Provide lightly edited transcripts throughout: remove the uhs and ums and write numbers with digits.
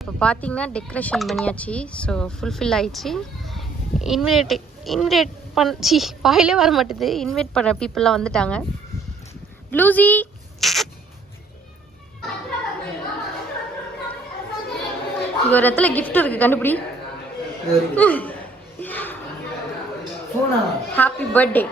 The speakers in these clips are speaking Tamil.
இப்போ பார்த்தீங்கன்னா டெக்கரேஷன் பண்ணியாச்சு. ஸோ ஃபுல்ஃபில் ஆயிடுச்சு. இன்வைட் பண்ணி வாயிலே வர மாட்டேது. இன்வைட் பண்ணுற பீப்புளெலாம் வந்துட்டாங்க. ப்ளூசி இங்கே ஒரு இடத்துல கிஃப்ட் இருக்குது, கண்டுபிடி. Happy birthday.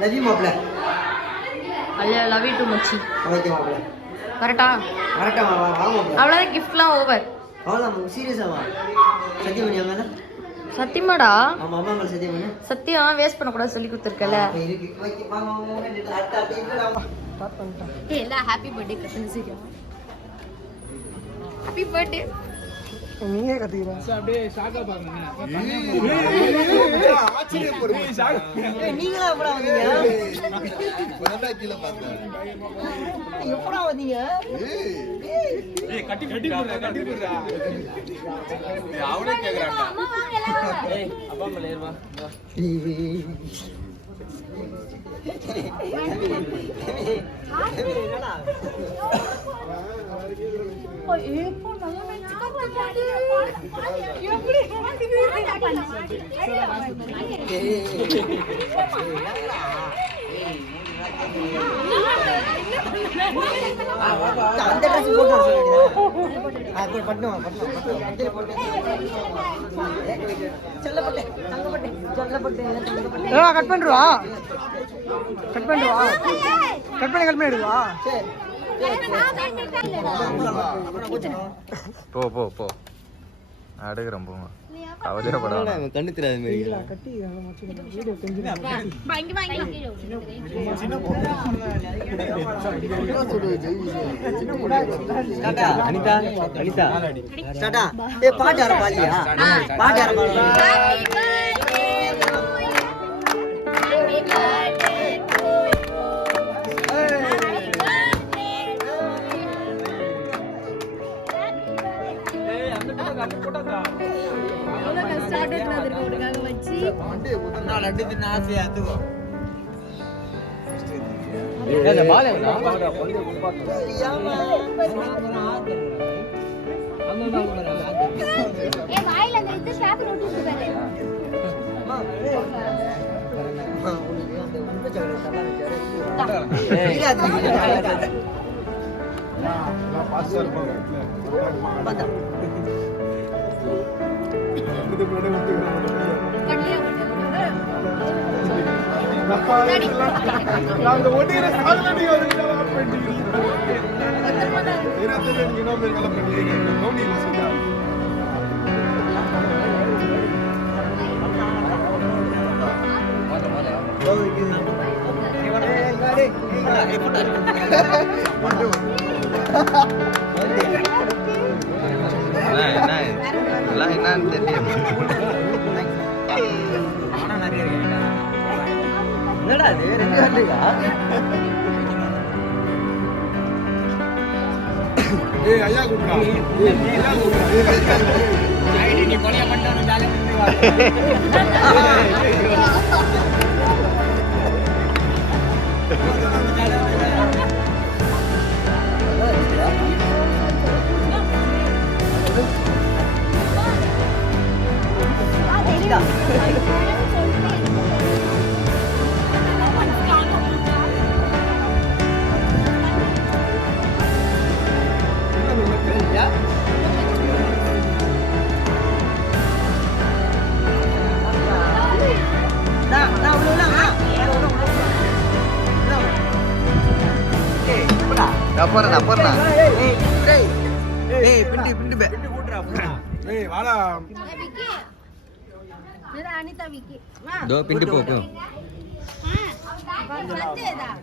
லவ் யூ மாப்ள. ஐ லவ் யூ டு மச்சி. ஓகே மாப்ள. கரெக்டா? கரெக்டா மாமா. வாங்க. அவ்வளோதான், கிஃப்ட்லாம் ஓவர். அவ்வளோதான். சீரியஸாவா? சத்தியம் பண்ணி வாங்க. சத்தியமாடா? ஆமா அம்மா மேல சத்தியம் பண்ணு. சத்தியம் வேஸ்ட் பண்ணக்கூடாது சொல்லி கொடுத்துருக்கல. இருக்கு. ஓகே வாங்க வாங்க. அடுத்த இதுல ஸ்டார்ட் பண்ணிட்டோம். எல்லாம் ஹாப்பி பர்த்டே கத்துங்க. சரியா? Happy birthday. நீயே கத்திக்கிறா. அப்படியே ஷாக்கா பாருங்க. நீங்களா எப்படா வந்தீங்க? இப்போதான் கீழ பார்த்தேன். எப்படா வந்தீங்க? ஏய் கட்டி போடுறா. அவனே கேக்குறான்டா. ஏய் அப்பா மேல ஏறுவா. என்னடா? ஏப்போ நல்ல கட் பண்ணிடுவா. கட் பண்ணிடுவா. போ போ போ அடுக்கிறேன் போங்க. கவலையே படாத. கண்ணு தெரியாத மாதிரி அனிதா அனிதா டாடா. ஏ பாட்டு யார பாலியா? பாட்டு யார பாலியா? என்னன்னு தெரியும். என்னடா இது? ரெண்டு காட்டுக்கா? ஏய் ஐயா கூப்பிடா. ஐயா கூப்பிடா. ஐடி நீ கொலைய பண்ணானே ஜாலியா அப்பறனா ஏய் பிண்டி பிண்டி பே. ஏய் வாடா. தோ பிண்டு போக்கு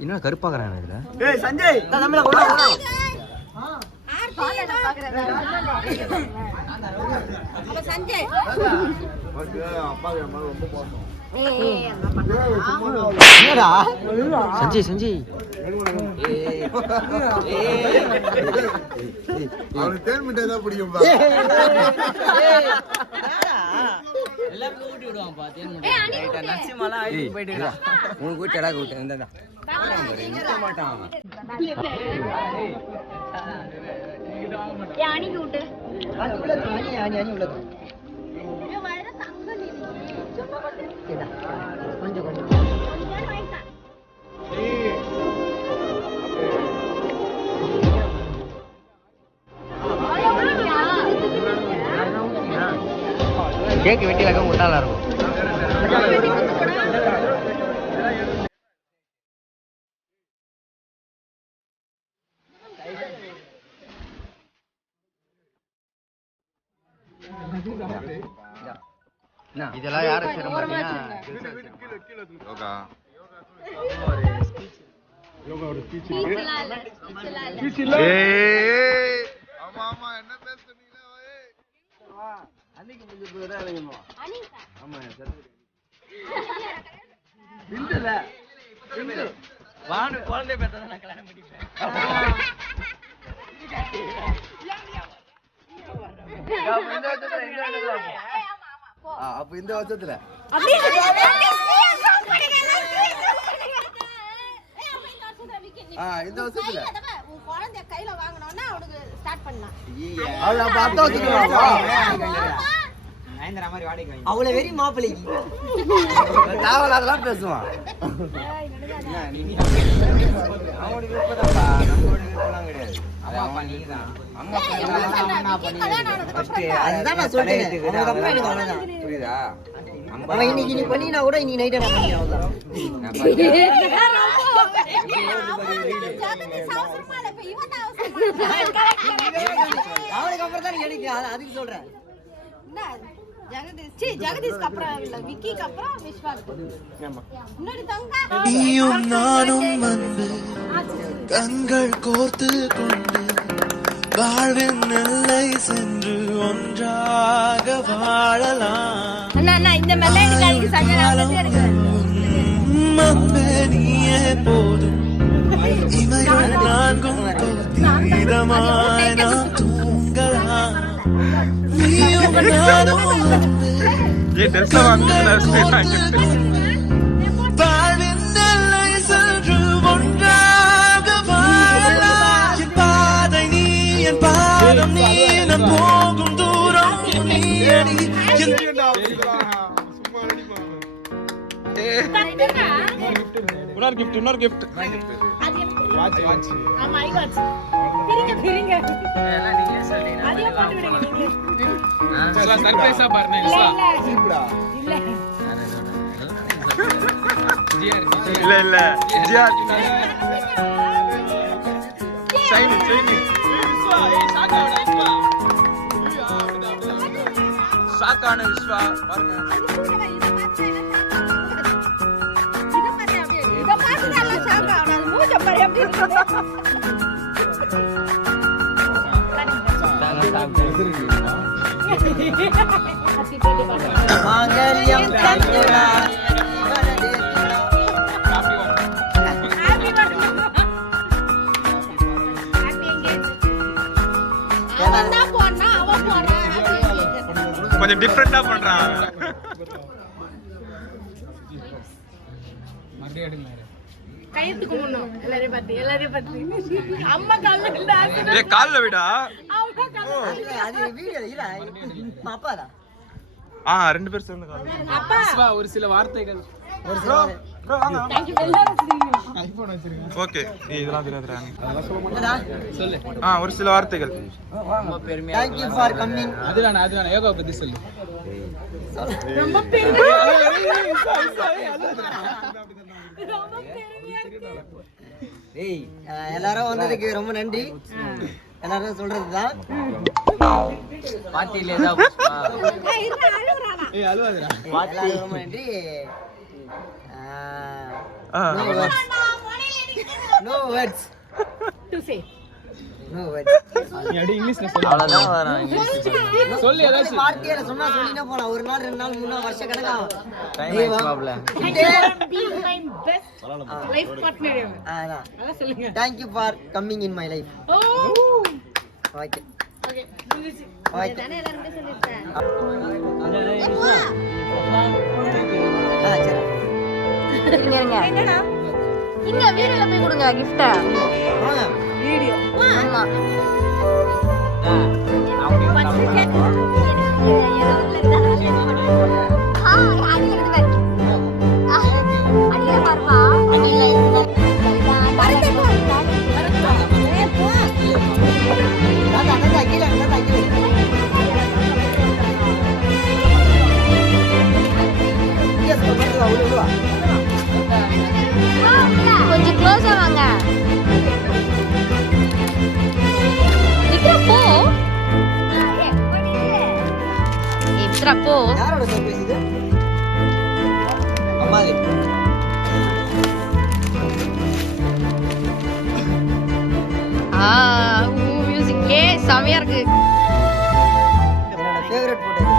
என்ன கருப்பாக்குறாங்க இதுல. ஏய் சஞ்சய் தமிழ கொண்டா கொண்டா சஞ்சய் அப்பா அம்மா ரொம்ப பாவம். என்னடா சஞ்சய் சஞ்சய் அவனுக்கு தேன் மிட்டாய் தான் பிடிக்கும்பா. எல்லாருக்கும் ஊட்டி விடுவான்ப்பா தேன் மிட்டாய். நரசிம்மாலாம் ஆயிட்டு போயிட்டு இருக்கா. உனக்கு கூட்டி எடா கூட்டி இந்தா மாட்டான் அணிக்கு விட்டு கொஞ்சம் கொஞ்சம் கேக்கு வெட்டி வைக்க முட்டாளா இருக்கும். இதெல்லாம் யாரு செய்யணும் பாத்தீங்கன்னா யோகாவோட ஸ்பீச் ஆமா ஆமா என்ன பேசுறீங்க ஓய் அன்னைக்கு முடிஞ்ச போதா வேணுமா ஆமா பிண்டல வாணு குழந்தை பெத்தத நான் கல்யாணம் பண்ணிப்பேன். அப்ப இந்த வருஷத்துல இந்த வருஷத்துல அவளை வெறி மாப்பிள்ளைக்கு தேவையில்லாதெல்லாம் பேசுவான். அவனுக்கு விருப்பதான்ப்பா, நம்மளோட விருப்பம்லாம் கிடையாது. அது அம்மா நீதான். அம்மா அதுதான் நான் சொல்றேன். அதுக்கப்புறம் எனக்கு அவ்வளவுதான். புரியுதா? அவன் இன்னைக்கு நீ பண்ணினா கூட இன்னைக்கு நைட்டை நான் பண்ணிடுறேன் அவ்வளவுதான். அவனுக்கு அப்புறம் தான் எனக்கு அதுக்கு சொல்றேன். ஜெகதீஷ்க்கு அப்புறம் இல்ல விக்கிக்கு அப்புறம் விஸ்வாக்கு முன்னாடி தங்க நீயும் நானும் வந்து கண்கள் கோர்த்து கொண்டு வாழ்வின் எல்லை சென்று ஒன்றாக வாழலாம். அண்ணா இந்த மெலடி காலிக்கு சங்கராவது இருக்கு. அன்பே நீயே போதும் இவைகள் நான்கும் இதமாய் நாம் தூங்கலாம். நீயும் நானும் வந்து வாழ்வின் எல்லை சென்று ஒன்றாக வாழலாம். என் பாதை நீ என் பாதம் நீ நான் போகும் தூரம் நீ அடி என் சும்மா அடிப்பா இன்னொரு கிஃப்ட் வாட்ச் வாட்ச் ஆமா ஐ வாட்ச் பிரிங்க அதே போட்டு விடுங்க நீங்க சர்ப்ரைஸா பாருங்க சீப்டா இல்ல ஜிஆர் சைனி சாக்கான விஸ்வா பாருங்க. இத பாத்து நல்லா ஷாக் ஆவணும். மூஞ்ச பாரு எப்படி இருக்கு. மாங்கல்யம் தந்துரா கொஞ்சம் டிஃபரெண்டா பண்றான். கையத்துக்கு முன்னோம் எல்லாரையும் பார்த்து அம்மா கால்ல விழுந்து ஆசை ஏய் கால்ல விடா. அவங்க கால்ல அது வீடியோ இல்ல அப்பாதான் ரெண்டு பேர் சேர்ந்து கால்ல. அப்பா ஒரு சில வார்த்தைகள் ஒரு சில தேங்க் யூ எல்லாரும் ஐபோன் வச்சிருக்கேன் ஓகே இதெல்லாம் தெரியாதுடா. சொல்லு. ஒரு சில வார்த்தைகள். ரொம்ப பெருமையா Thank you for coming. அது வேணா யோகா பத்தி சொல்லு. ரொம்ப பெருமையா எல்லாரும் வந்ததுக்கு ரொம்ப நன்றி. எல்லாரும் சொல்றதுதான். பார்ட்டியில ஏதாவது புஷ்பா? ஏய் அழுவாதடா. எல்லாரும் ரொம்ப நன்றி. No words. No words. நீ அப்படியே இங்கிலீஷ்ல சொல்லு. அவ்வளவுதான் வரும் இங்கிலீஷ். சொல்லு ஏதாச்சும். வார்த்தையில சொன்னா சொல்லினே போலாம். ஒரு நாள் 2 நாள் 3 நாள் வருஷ கணக்காகும். டைம் ஆயிடுச்சு மாப்ள. Thank you for coming in my life. Okay. Okay. சரி. இருங்க இங்க வீடியோல போய் கொடுங்க கிஃப்ட். வாங்க. ஆமா கொஞ்சம் க்ளோஸா வாங்க. போ எப்ரா போ. யாரோட சர்ப்ரைஸ் இது? அம்மாது. மியூசிக் செமையா இருக்கு. என்னோட ஃபேவரட் போட்டோ இது.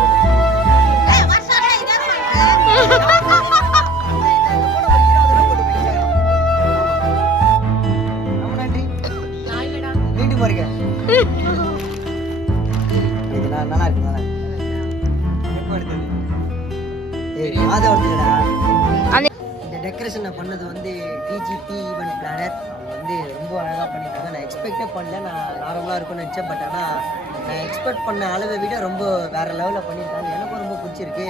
ரொம்ப நன்றி. வீட்டுக்கு போறீங்க. இது நல்லா இருக்கு நல்லா இருக்கு. ஏய் ஆதே வந்துடா. இந்த டெக்கரேஷனை பண்ணது வந்து டிஜிபி ஈவென்ட் பிளானர். அவங்க வந்து ரொம்ப அழகாக பண்ணிட்டாங்க. நான் எக்ஸ்பெக்டே பண்ணல. நான் நார்மலாக இருக்கும்னு நினச்சேன். பட் ஆனால் நான் எக்ஸ்பெக்ட் பண்ண அளவை விட ரொம்ப வேற லெவலில் பண்ணியிருக்காங்க. எனக்கும் ரொம்ப பிடிச்சிருக்கு.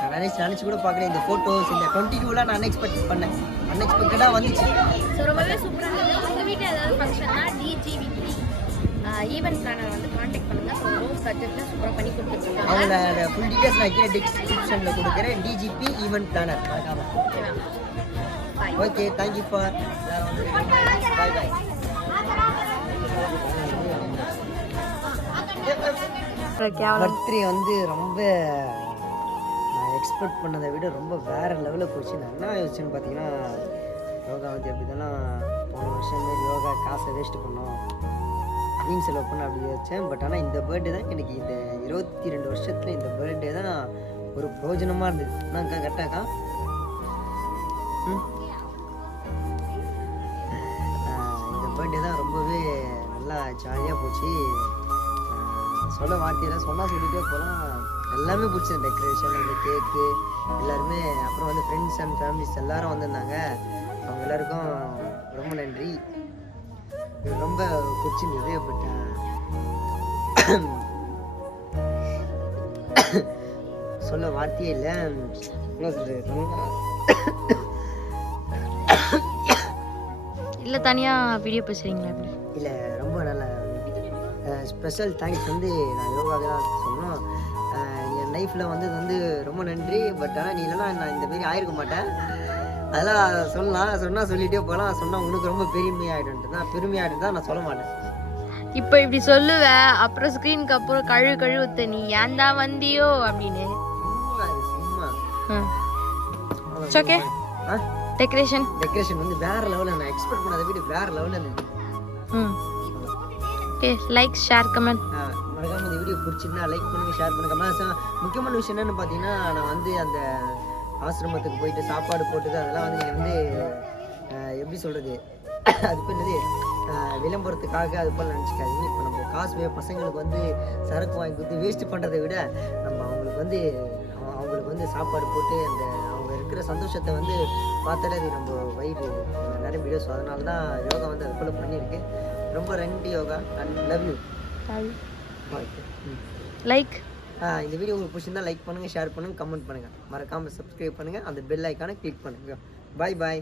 நான் நினச்சி கூட பார்க்குறேன். இந்த ஃபோட்டோஸ் இந்த 22 நான் அன்எக்ஸ்பெக்ட் பண்ணேன். அன்எக்ஸ்பெக்டடாக வந்துச்சு. ஸோ ரொம்பவே சூப்பராக இருந்தது. உங்கள் வீட்டில் ஏதாவது ஃபங்க்ஷன்னா டிஜிவிபி ஈவென்ட் பிளானர் வந்து காண்டாக்ட் பண்ணுங்கள். ஸோ லோ பட்ஜெட்டில் சூப்பராக பண்ணி கொடுத்துருக்காங்க. அவங்களோட ஃபுல் டீட்டெயில்ஸ் நான் கீழே டிஸ்கிரிப்ஷனில் கொடுக்குறேன். டிஜிபி ஈவென்ட் பிளானர் மறக்காம. Okay thank you for bye bye. Birthday வந்து ரொம்ப நான் எக்ஸ்பெக்ட் பண்ணதை விட ரொம்ப வேற லெவலில் போச்சு. நான் என்ன யோசிச்சேன்னு பார்த்தீங்கன்னா, யோகா வந்து எப்படி தானே போன வருஷம் மாரி யோகா காசை வேஸ்ட் பண்ணோம், வீண் செலவு பண்ண அப்படி வச்சேன். பட் ஆனால் இந்த பர்த்டே தான் எனக்கு இந்த 22 வருஷத்தில் இந்த பர்த்டே தான் ஒரு பிரயோஜனமாக இருந்தது. அண்ணாக்கா கரெக்டாக்கா? இந்த பர்த்டே தான் ரொம்பவே நல்லா ஜாலியாக போச்சு. சொல்ல வார்த்தையில் சொன்னால் சொல்லிகிட்டே போகலாம். எல்லாமே பிடிச்சது. டெக்கரேஷன், அந்த கேக்கு எல்லாருமே. அப்புறம் வந்து ஃப்ரெண்ட்ஸ் அண்ட் ஃபேமிலிஸ் எல்லாரும் வந்திருந்தாங்க. அவங்க எல்லாருக்கும் ரொம்ப நன்றி. ரொம்ப பிடிச்சிருந்தது. பட் சொல்ல வார்த்தையே இல்லை. இல்லை தனியாக வீடியோ பேசுகிறீங்களா? இல்லை ரொம்ப நல்லா ஸ்பெஷல் தேங்க்ஸ் வந்து நான் யோகாவுக்கு தான் சொன்னோம். என் லைஃப்பில் வந்து ரொம்ப நன்றி. பட் ஆனால் நீ இல்லைனா நான் இந்தமாரி ஆயிருக்க மாட்டேன். அதெல்லாம் சொல்லலாம். சொன்னால் சொல்லிகிட்டே போகலாம். சொன்னால் உனக்கு ரொம்ப பெருமையாகிட்டு தான் நான் சொல்ல மாட்டேன். இப்போ இப்படி சொல்லுவேன், அப்புறம் ஸ்க்ரீனுக்கு அப்புறம் கழுவுத்த நீ ஏன் தான் வந்தியோ அப்படின்னு. சும்மா ஓகே. டெக்கரேஷன் வந்து வேற லெவலில் நான் எக்ஸ்பெக்ட் பண்ணதை விட வேற லெவலில் இருந்தது. Okay, like share comment. மறக்காம இந்த வீடியோ பிடிச்சிருந்தா லைக் பண்ணுங்க, ஷேர் பண்ணுங்க. முக்கியமான விஷயம் என்னன்னு பார்த்தீங்கன்னா, நான் வந்து அந்த ஆசிரமத்துக்கு போயிட்டு சாப்பாடு போட்டது அதெல்லாம் வந்து நீங்கள் வந்து எப்படி சொல்கிறது, அது பேர் என்னது, விளம்பரத்துக்காக அது போல் நினச்சிக்காதீங்க. இப்போ நம்ம காசு பசங்களுக்கு வந்து சரக்கு வாங்கி கொடுத்து வேஸ்ட் பண்ணுறதை விட நம்ம அவங்களுக்கு வந்து சாப்பாடு போட்டு அந்த அவங்க இருக்கிற சந்தோஷத்தை வந்து பார்த்தாலே அது நம்ம வைப்பு நிறைய வீடியோஸ். அதனால தான் யோகா வந்து அது போல் பண்ணியிருக்கு. ரொம்ப நன்றி yoga. And love you. Like இந்த வீடியோ உங்களுக்கு பிடிச்சிருந்தா லைக் பண்ணுங்கள், ஷேர் பண்ணுங்கள், கமெண்ட் பண்ணுங்கள். மறக்காமல் சப்ஸ்கிரைப் பண்ணுங்கள். அந்த பெல் ஐக்கானை கிளிக் பண்ணுங்கள். பாய் பாய்.